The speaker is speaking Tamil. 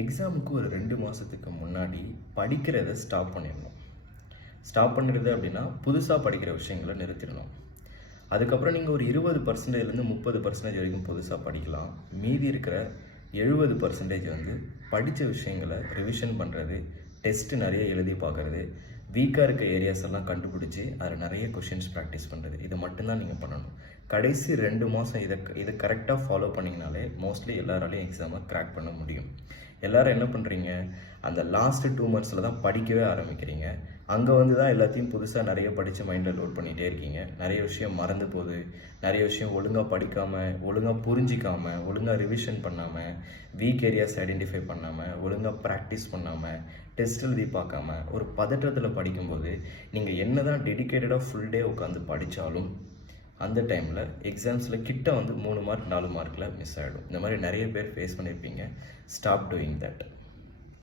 எக்ஸாமுக்கு ஒரு 2 மாதத்துக்கு முன்னாடி படிக்கிறத ஸ்டாப் பண்ணிடணும். ஸ்டாப் பண்ணுறது அப்படின்னா புதுசாக படிக்கிற விஷயங்களை நிறுத்திடணும். அதுக்கப்புறம் நீங்கள் ஒரு 20%லேருந்து 30% வரைக்கும் புதுசாக படிக்கலாம். மீதி இருக்கிற 70% வந்து படித்த விஷயங்களை ரிவிஷன் பண்ணுறது, டெஸ்ட்டு நிறைய எழுதி பார்க்குறது, வீக்காக இருக்க ஏரியாஸ் எல்லாம் கண்டுபிடிச்சி அதில் நிறைய கொஷின்ஸ் ப்ராக்டிஸ் பண்ணுறது, இது மட்டும்தான் நீங்கள் பண்ணணும். கடைசி 2 மாதம் இதை கரெக்டாக ஃபாலோ பண்ணிங்கனாலே மோஸ்ட்லி எல்லாராலையும் எக்ஸாமை கிராக் பண்ண முடியும். எல்லோரும் என்ன பண்ணுறீங்க, அந்த லாஸ்ட்டு 2 மந்த்ஸில் தான் படிக்கவே ஆரம்பிக்கிறீங்க. அங்கே வந்து தான் எல்லாத்தையும் புதுசாக நிறைய படித்து மைண்டில் லோட் பண்ணிகிட்டே இருக்கீங்க. நிறைய விஷயம் மறந்து போகுது, நிறைய விஷயம் ஒழுங்காக படிக்காமல், ஒழுங்காக புரிஞ்சிக்காமல், ஒழுங்காக ரிவிஷன் பண்ணாமல், வீக் ஏரியாஸ் ஐடென்டிஃபை பண்ணாமல், ஒழுங்காக ப்ராக்டிஸ் பண்ணாமல், டெஸ்ட் எழுதி பார்க்காம ஒரு பதற்றத்தில் படிக்கும்போது நீங்கள் என்ன தான் டெடிக்கேட்டடாக ஃபுல் டே உட்காந்து படித்தாலும் அந்த டைமில் எக்ஸாம்ஸில் கிட்ட வந்து 3 மார்க் 4 மார்க்கில் மிஸ் ஆகிடும். இந்த மாதிரி நிறைய பேர் ஃபேஸ் பண்ணியிருப்பீங்க. Stop doing that.